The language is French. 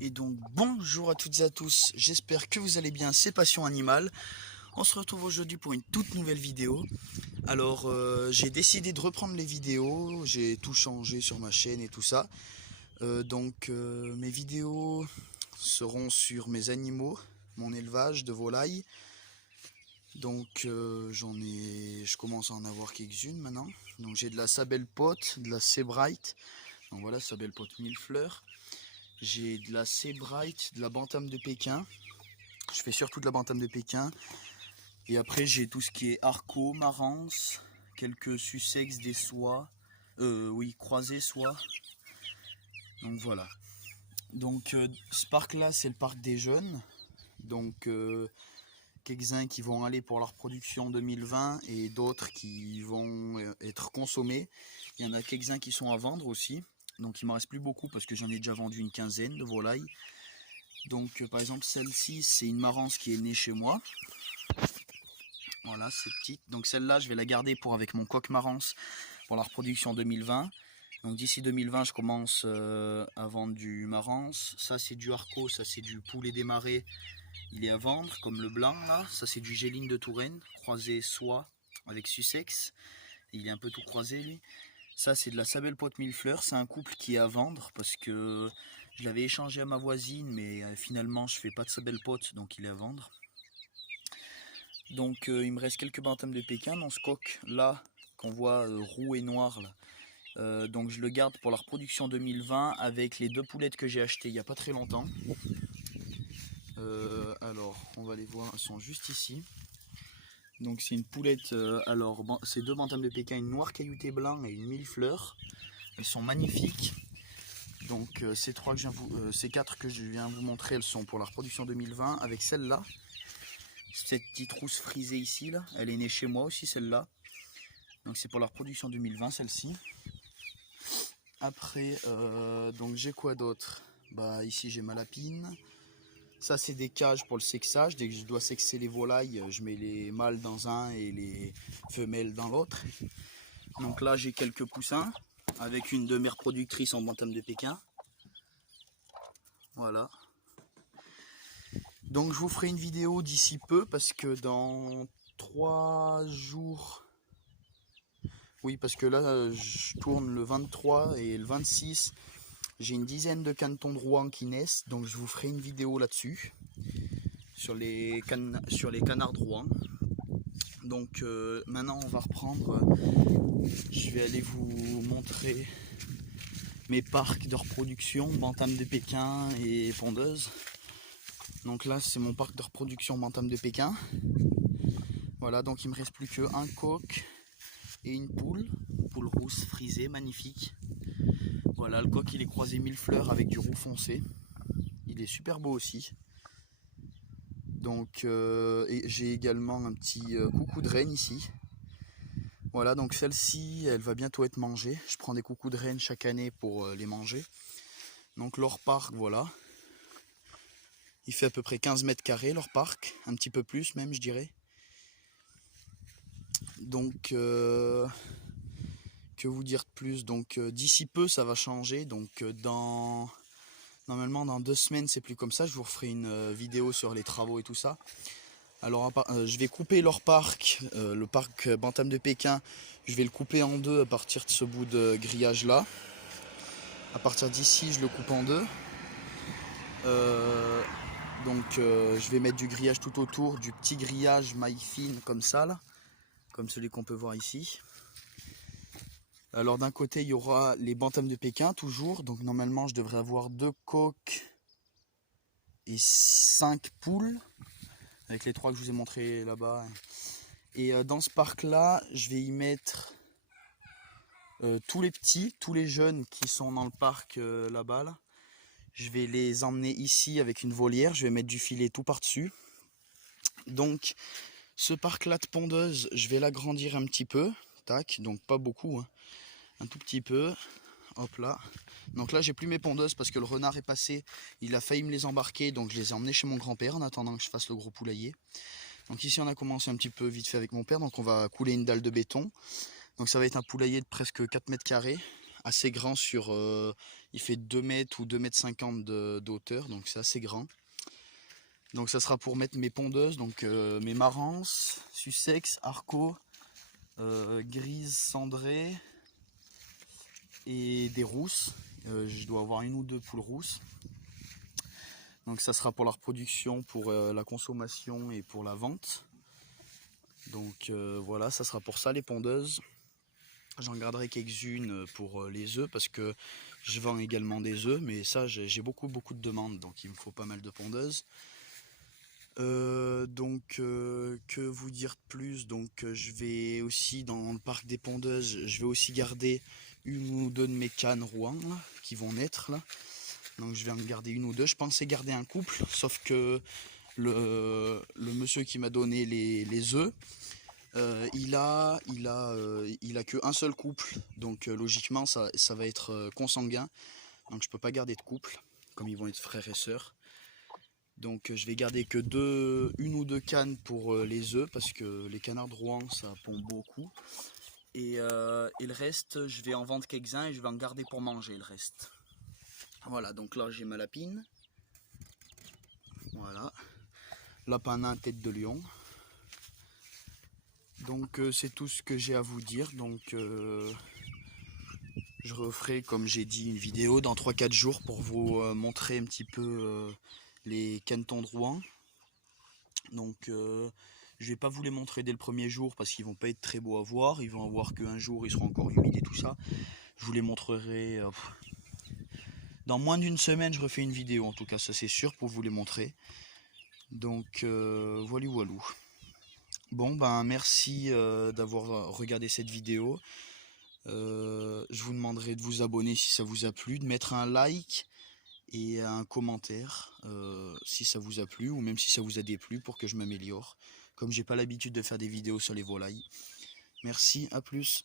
Et donc bonjour à toutes et à tous, j'espère que vous allez bien, c'est Passion Animale. On se retrouve aujourd'hui pour une toute nouvelle vidéo. Alors j'ai décidé de reprendre les vidéos, j'ai tout changé sur ma chaîne et tout ça. Mes vidéos seront sur mes animaux, mon élevage de volailles. Je commence à en avoir quelques-unes maintenant. Donc j'ai de la Sabelle Pote, de la Sebright. Donc voilà, Sabelle Pote mille fleurs. J'ai de la Sebright, de la Bantam de Pékin. Je fais surtout de la Bantam de Pékin. Et après, j'ai tout ce qui est Arco, Marance, quelques Sussex, des soies. Croisés soies. Donc voilà. Ce parc-là, c'est le parc des jeunes. Quelques-uns qui vont aller pour la reproduction 2020 et d'autres qui vont être consommés. Il y en a quelques-uns qui sont à vendre aussi. Donc il ne m'en reste plus beaucoup parce que j'en ai déjà vendu une quinzaine de volailles. Par exemple, celle-ci, c'est une marance qui est née chez moi. Voilà, c'est petite. Donc celle-là, je vais la garder pour avec mon coq marance pour la reproduction 2020. Donc d'ici 2020, je commence à vendre du marance. Ça, c'est du harco, ça c'est du poulet des marais. Il est à vendre, comme le blanc là. Ça, c'est du géline de Touraine, croisé soie avec Sussex. Il est un peu tout croisé lui. Ça, c'est de la Sabelle Pote mille fleurs. C'est un couple qui est à vendre parce que je l'avais échangé à ma voisine, mais finalement, je fais pas de Sabelle Pote, donc il est à vendre. Il me reste quelques bantams de Pékin dans ce coq là qu'on voit roux et noir là. Donc je le garde pour la reproduction 2020 avec les deux poulettes que j'ai achetées il n'y a pas très longtemps. Alors on va les voir, elles sont juste ici. Donc c'est une poulette, c'est deux bantams de Pékin, une noire cailloutée blanc et une mille fleurs. Elles sont magnifiques. Ces quatre que je viens vous montrer, elles sont pour la reproduction 2020 avec celle-là. Cette petite rousse frisée ici, là, elle est née chez moi aussi celle-là. Donc c'est pour la reproduction 2020 celle-ci. Après, j'ai quoi d'autre? Ici j'ai ma lapine. Ça c'est des cages pour le sexage. Dès que je dois sexer les volailles, je mets les mâles dans un et les femelles dans l'autre. Donc là j'ai quelques poussins avec une de mes reproductrices en bantam de Pékin. Voilà. Donc je vous ferai une vidéo d'ici peu parce que dans 3 jours... Oui, parce que là je tourne le 23 et le 26. J'ai une dizaine de canetons de Rouen qui naissent, donc je vous ferai une vidéo là-dessus, sur les canards de Rouen. Maintenant on va reprendre, je vais aller vous montrer mes parcs de reproduction, Bantam de Pékin et pondeuse. Donc là c'est mon parc de reproduction Bantam de Pékin. Voilà, donc il me reste plus qu'un coq et une poule rousse frisée, magnifique. Voilà, le coq il est croisé mille fleurs avec du roux foncé. Il est super beau aussi. J'ai également un petit coucou de reine ici. Voilà, donc celle-ci, elle va bientôt être mangée. Je prends des coucous de reine chaque année pour les manger. Donc leur parc, voilà. Il fait à peu près 15 mètres carrés leur parc, un petit peu plus même, je dirais. Que vous dire de plus? D'ici peu, ça va changer. Normalement, dans 2 semaines, c'est plus comme ça. Je vous referai une vidéo sur les travaux et tout ça. Alors, je vais couper leur parc, le parc Bantam de Pékin. Je vais le couper en deux à partir de ce bout de grillage là. À partir d'ici, je le coupe en deux. Je vais mettre du grillage tout autour, du petit grillage maille fine comme ça, là, comme celui qu'on peut voir ici. Alors d'un côté, il y aura les bantams de Pékin toujours. Donc normalement, je devrais avoir 2 coqs et 5 poules, avec les 3 que je vous ai montré là-bas. Et dans ce parc-là, je vais y mettre tous les petits, tous les jeunes qui sont dans le parc là-bas. Là. Je vais les emmener ici avec une volière, je vais mettre du filet tout par-dessus. Donc ce parc-là de pondeuse, je vais l'agrandir un petit peu. Tac, donc pas beaucoup, hein. Un tout petit peu. Hop là. Donc là j'ai plus mes pondeuses parce que le renard est passé, il a failli me les embarquer, donc je les ai emmenés chez mon grand-père en attendant que je fasse le gros poulailler. Donc ici on a commencé un petit peu vite fait avec mon père, donc on va couler une dalle de béton. Donc ça va être un poulailler de presque 4 mètres carrés assez grand sur... il fait 2 mètres ou 2,50 m de hauteur, donc c'est assez grand. Donc ça sera pour mettre mes pondeuses, donc mes Marans, Sussex, Arco, grises, cendrées et des rousses. Je dois avoir 1 ou 2 poules rousses. Donc ça sera pour la reproduction, pour la consommation et pour la vente. Donc voilà, ça sera pour ça les pondeuses. J'en garderai quelques-unes pour les œufs parce que je vends également des œufs, mais ça j'ai beaucoup de demandes, donc il me faut pas mal de pondeuses. Que vous dire de plus? Donc je vais aussi dans le parc des pondeuses, je vais aussi garder 1 ou 2 de mes cannes Rouen là, qui vont naître là. Donc je vais en garder 1 ou 2. Je pensais garder un couple, sauf que le monsieur qui m'a donné les œufs, il a qu'un seul couple, donc logiquement ça va être consanguin, donc je peux pas garder de couple, comme ils vont être frères et sœurs. Donc je vais garder que 1 ou 2 cannes pour les œufs, parce que les canards de Rouen ça pond beaucoup. Et le reste, je vais en vendre quelques-uns et je vais en garder pour manger le reste. Voilà, donc là j'ai ma lapine. Voilà. Lapin nain, tête de lion. Donc c'est tout ce que j'ai à vous dire. Donc je referai, comme j'ai dit, une vidéo dans 3-4 jours pour vous montrer un petit peu les canetons de Rouen. Donc je vais pas vous les montrer dès le premier jour parce qu'ils vont pas être très beaux à voir. Ils vont avoir qu'un jour, ils seront encore humides et tout ça. Je vous les montrerai dans moins d'1 semaine. Je refais une vidéo, en tout cas ça c'est sûr, pour vous les montrer. Donc voilà. Bon ben merci d'avoir regardé cette vidéo. Je vous demanderai de vous abonner si ça vous a plu, de mettre un like et un commentaire si ça vous a plu, ou même si ça vous a déplu, pour que je m'améliore, comme j'ai pas l'habitude de faire des vidéos sur les volailles. Merci, à plus.